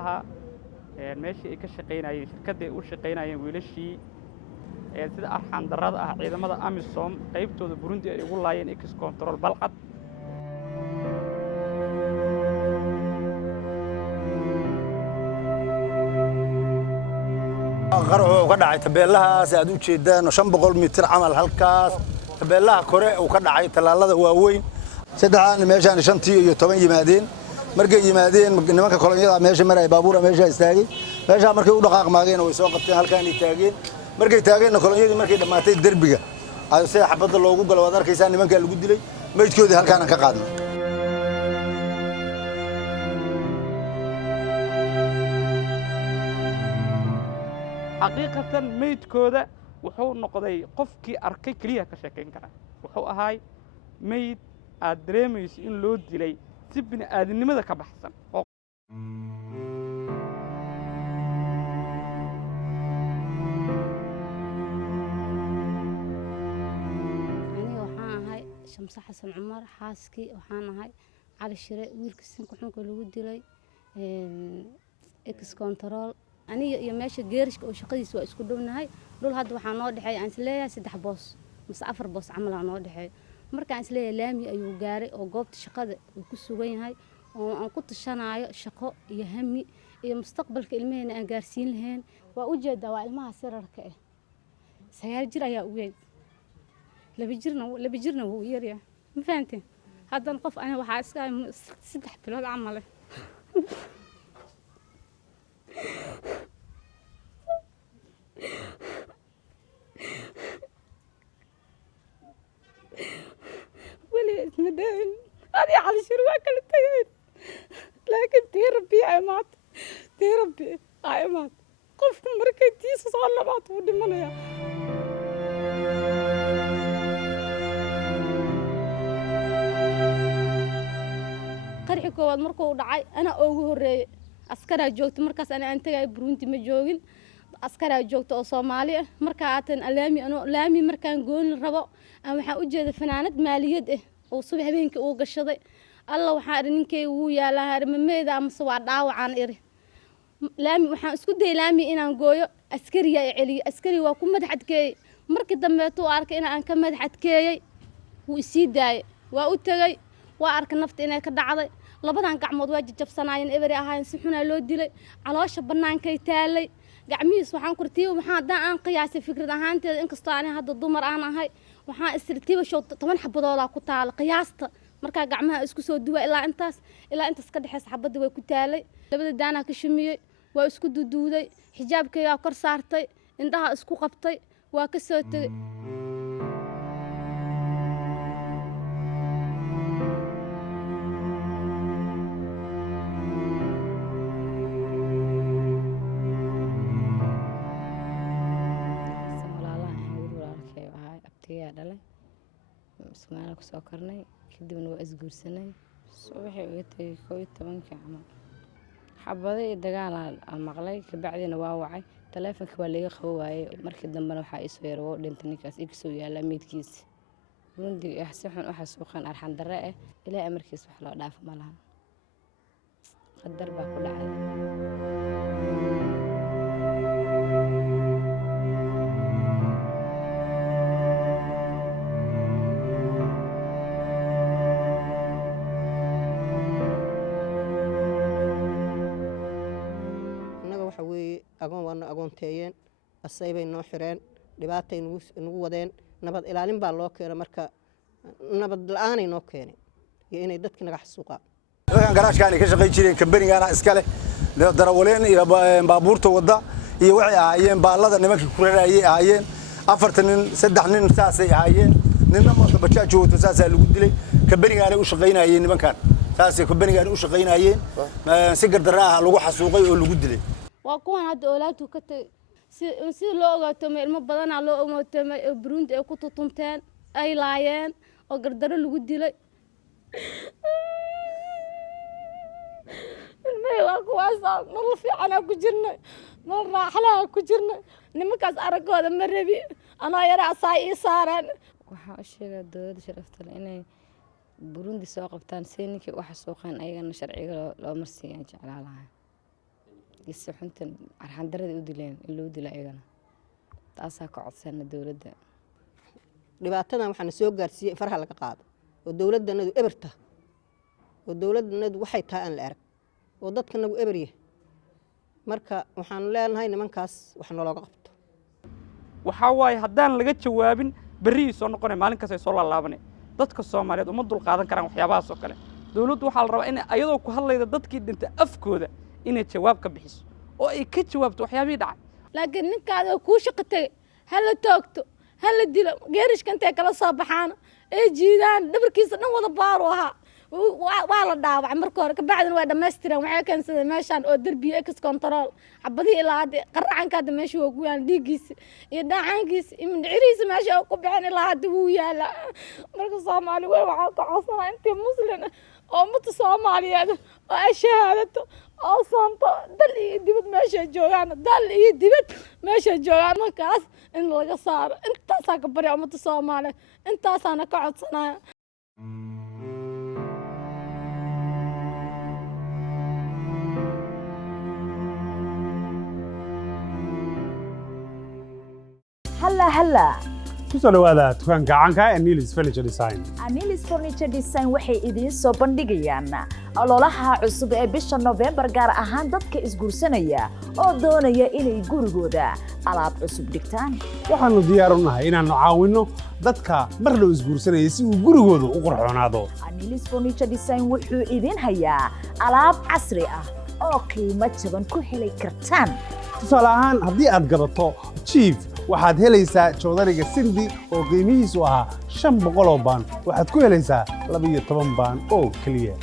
shaqaalaha meeshii ay ka shaqaynayeen shirkadda ay u shaqaynayeen wiilashii sida arxan darrada ah ciidamada amisom qaybtooda burundi ay ugu laayeen ex control balcad qarxu ka dhacay tabeelahaas aad u jeedaan 500 mitir camal halkaas tabeelaha kore uu ka dhacay talaalada waaweyn saddexaan meeshaan 5 iyo 10 yimaadeen markay yimaadeen nimanka kolonyada meesha maray baabuura meesha istaagay meesha markay u dhaqaaq maageen way soo qabteen halkaan ay taageen markay taageen kolonyadii markay dhamaatay darbiga ay si xabada loogu galo wad arkaysaa nimanka lagu dilay meydkoodii halkaan ka qaadnay xaqiiqatan meydkooda wuxuu noqday qofkii arkay kaliya ka sheekayn kara wuxuu ahaay meyd aad dareemayso in loo dilay si bini'aadanimada ka baxsan شمس حسن عمر حاسكي وحانهاي على الشراء ويلك سنك وحنك لو ديلay اكس كنترول aniga iyo meesha geerishka oo shaqadiisa waa isku dhownahay dhul hadda waxa noo dhaxay aan isleeyahay 3 boos mise 4 boos camal aan noo dhaxay marka aan isleeyahay laami ayuu gaaray oo goobta shaqada uu ku sugan yahay oo aan ku tashanayo shaqo iyo hami iyo mustaqbalka ilmaheena aan gaarsiin lahayn waa u jeedaa waa ilmaha sirarka ah 9 jir ayaa u weyn laba jirna wuu yaryahay ma fahanteen hadan qof ana waxa iska 3 bilood camal مدين هذه على شروق التين لكن تربي عمات تربي عمات قف مركتيس صار بعض ودي منيا قرحي كواد مركو دعاي انا اوغو هوري askara joogto markaas ana antagay Burundi ma joogin askara joogto oo Soomaali ah marka aatan laami markaan goon rabo aan waxa u jeeda fanaanad maaliyad ah oo subax habeenkii uu gashaday alla waxa ninkay uu yaalaa harmameeda ama soo dhaawacaan iri laami waxaan isku day laami inaan gooyo askariya ay celiyo askari waa ku madaxadkeey markii dambe tuu arkay in aan ka madaxadkeeyay uu isii daayay waa u tagay waa arka nafta inay ka dhacday labadan gacmood waa jabsanaayeen eber ahayn si xuna loo dilay caloosha banaankay taalay gacmihiis waxaan kurtiyo waxaan aan qiyaasay fikrad ahaanteeda inkastoo aan hadda dumar aan ahay waxaan istirtiiba show 10 xabadooda ku taal qiyaasta marka gacmaha isku soo duwa ilaa intaas ka dhaxaysa xabada way ku taalay labada daana ka shumiyay waa isku duduuday xijaabkayga kor saartay indhaha isku qabtay waa ka soo tagay ismaana ku soo karnay kadibna waa isguursanay subaxii ugu tagay 12 camal xabada iyo dagaal aan maqlay ka bacdina waa wacay taleefanka waa laga qabo waayay markii dambena waxa isoo yar oo dhintay ninkaas igsoo yaala meedkiisa Burundi si xun waxa suuqan arxan darre ah ilaa amarkiis wax loo dhaaf ma laha qadar baa ku dhacay agoonteeyeen asaybay noo xireen dhibaatay nagu wadeen nabad ilaalin baa loo keenay marka nabad la'aan noo keenay iyo inay dadka naga xasuuqaan waxaan garaashkaan ka shaqay jireen kambanigana iska leh darawaleen iyo baabuurta wada iyo waxay ahaayeen baalada nimankii ku reerayay ahaayeen 4 nin 3 nin saasay ahaayeen ninna ma bajaaj wato saasa lagu dilay kambanigana u shaqaynayeen nimankan saasay kambanigana u shaqaynayeen si gardaraaha lagu xasuuqay oo lagu dilay waa kuwan hadda oolaadku ka tagay si loo ogaato ilmo badan loo ogaato Burundi ay ku tutunteen ay laayeen oo gardaro lagu dilay ilmaha waa kuwaas nolol fiican ku jirnay nolol raaxalaha ku jirnay nimankaas aragooda ma rabi anaa yara asaay saaraan waxa u sheegay dawladda sharafta leh inay Burundi soo qabtaan si ninkii wax suuqan ayagana sharciga loo marsiiyay jeclaalaha si xuntan arxan darada u dileen in loo dilo ayagana taasaa ka codsana dawladda dhibaatadan waxaana soo gaarsiiyey faraha laga qaado oo dawladdanadu eberta oo dawladdanadu waxay tahay aan la arag oo dadkanagu eberya marka waxaan leenahay nimankaas wax nologa qabto waxaa waaye haddaan laga jawaabin berrihii soo noqonay maalin kasta ay soo laalaabanay dadka Soomaaliyeed uma dul qaadan karaan waxyaabahaas oo kale dawladdu waxaa la rabaa in ayadoo ku hadlayda dadkii dhintay afkooda inay jawaab ka bixiso oo ay ka jawaabto waxyaabihii dhacay laakiin ninkaada kuu shaqo tagay hala toogto hala dilo geerishka intay kala soo baxaan ee jiidaan dhabarkiisa dhan wada baaru ahaa waa la dhaawacay marka hore kabacdina waa dhammaystiran waxay keensadeen meeshaan oo derbiya ex control xabadihii ilaa hadda qaracanka hadda meesha waa ku yaalan dhiiggiisa iyo dhaacaankiisa iyo mindhicirihiisa meesha oo ku bixin ilaa hadda wuu yaala marka Soomaali way waxaa ka codsanaa intii muslim oo ummada Soomaaliyeed oo ay shahaadato oo soonto dal iyo dibad meesha joogaan dal iyo dibad meesha joogaan markaas in laga saaro intaasaa ka bari ummada Soomaaliyeed intaasaana ka codsanaya هلا kusoo dhawaada dukaanka caanka ee Nilis Furniture Design. Nilis Furniture Design waxay idin soo bandhigayaan ololaha cusub ee bisha November gaar ahaan dadka isguursanaya oo doonaya inay gurigooda alaab cusub dhigtaan. Waxaanu diyaar u nahay inaanu caawino dadka mar dhow isguursanaya si uu gurigooda u qurxoonaado. Nilis Furniture Design wuxuu idin hayaa alaab casri ah oo qiimo jaban ku heli kartaan. Tusaale ahaan haddii aad gadato Chief waxaad helaysaa joodariga Sindi oo qiimihiisu ahaa 500 baan waxaad ku helaysaa 12 baan oo kaliya